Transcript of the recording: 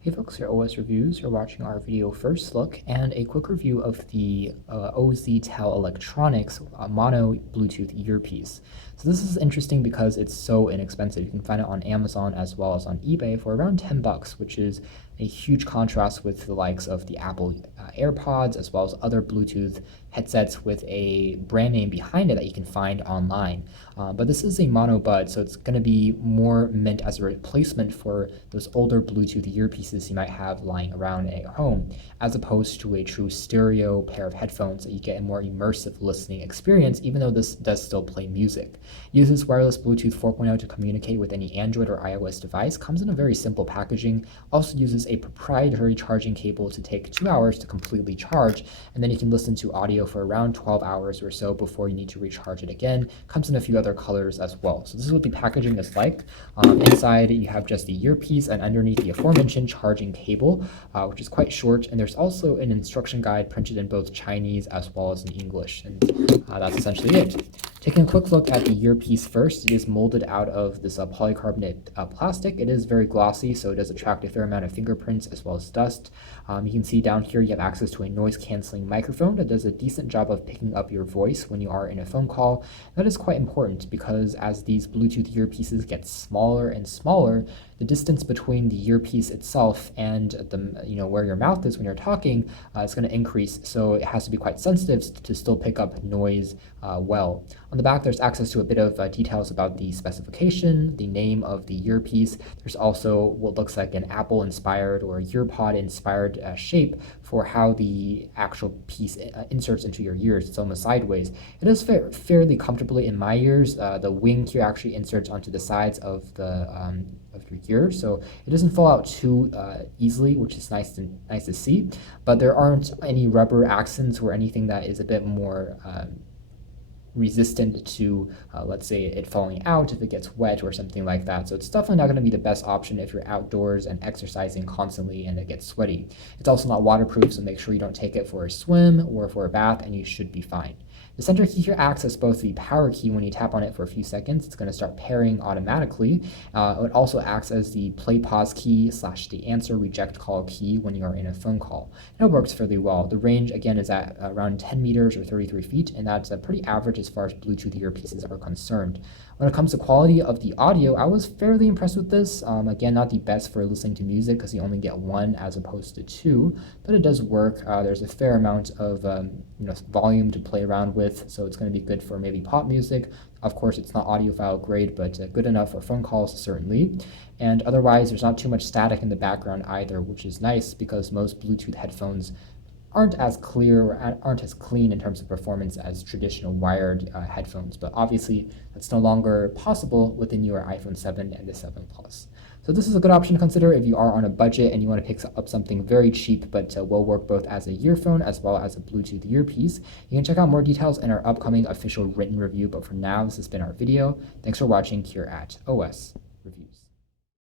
Hey folks, here OS Reviews. You're watching our video first look and a quick review of the OZTEL Electronics mono Bluetooth earpiece. So this is interesting because it's so inexpensive. You can find it on Amazon as well as on eBay for around 10 bucks, which is a huge contrast with the likes of the Apple AirPods as well as other Bluetooth headsets with a brand name behind it that you can find online. But this is a mono bud, so it's going to be more meant as a replacement for those older Bluetooth earpieces you might have lying around at home, as opposed to a true stereo pair of headphones that you get a more immersive listening experience, even though this does still play music. It uses wireless Bluetooth 4.0 to communicate with any Android or iOS device, comes in a very simple packaging, also uses a proprietary charging cable to take 2 hours to completely charge, and then you can listen to audio for around 12 hours or so before you need to recharge it again. Comes in a few other colors as well. So this is what the packaging is like. Inside you have just the earpiece and underneath the aforementioned charging cable, which is quite short, and there's also an instruction guide printed in both Chinese as well as in English, and that's essentially it. Taking a quick look at the earpiece first, it is molded out of this polycarbonate plastic. It is very glossy, so it does attract a fair amount of fingerprints as well as dust. You can see down here you have access to a noise-canceling microphone that does a decent job of picking up your voice when you are in a phone call. That is quite important because as these Bluetooth earpieces get smaller and smaller, the distance between the earpiece itself and the where your mouth is when you're talking is going to increase, so it has to be quite sensitive to still pick up noise well. On the back, there's access to a bit of details about the specification, the name of the earpiece. There's also what looks like an Apple-inspired or EarPod-inspired shape for how the actual piece inserts into your ears. It's almost sideways. It is fairly comfortably in my ears. The wing here actually inserts onto the sides of the of your ear, so it doesn't fall out too easily, which is nice to see. But there aren't any rubber accents or anything that is a bit more resistant to, let's say, it falling out if it gets wet or something like that. So it's definitely not going to be the best option if you're outdoors and exercising constantly and it gets sweaty. It's also not waterproof, so make sure you don't take it for a swim or for a bath, and you should be fine. The center key here acts as both the power key. When you tap on it for a few seconds, it's going to start pairing automatically. It also acts as the play pause key / the answer reject call key when you are in a phone call. And it works fairly well. The range, again, is at around 10 meters or 33 feet, and that's pretty average as far as Bluetooth earpieces are concerned. When it comes to quality of the audio, I was fairly impressed with this. Again, not the best for listening to music because you only get one as opposed to two, but it does work. There's a fair amount of volume to play around with, so it's going to be good for maybe pop music. Of course, it's not audiophile grade, but good enough for phone calls, certainly. And otherwise, there's not too much static in the background either, which is nice because most Bluetooth headphones aren't as clear or aren't as clean in terms of performance as traditional wired headphones, but obviously that's no longer possible with the newer iPhone 7 and the 7 Plus. So this is a good option to consider if you are on a budget and you want to pick up something very cheap but will work both as a earphone as well as a Bluetooth earpiece. You can check out more details in our upcoming official written review, but for now, this has been our video. Thanks for watching here at OS.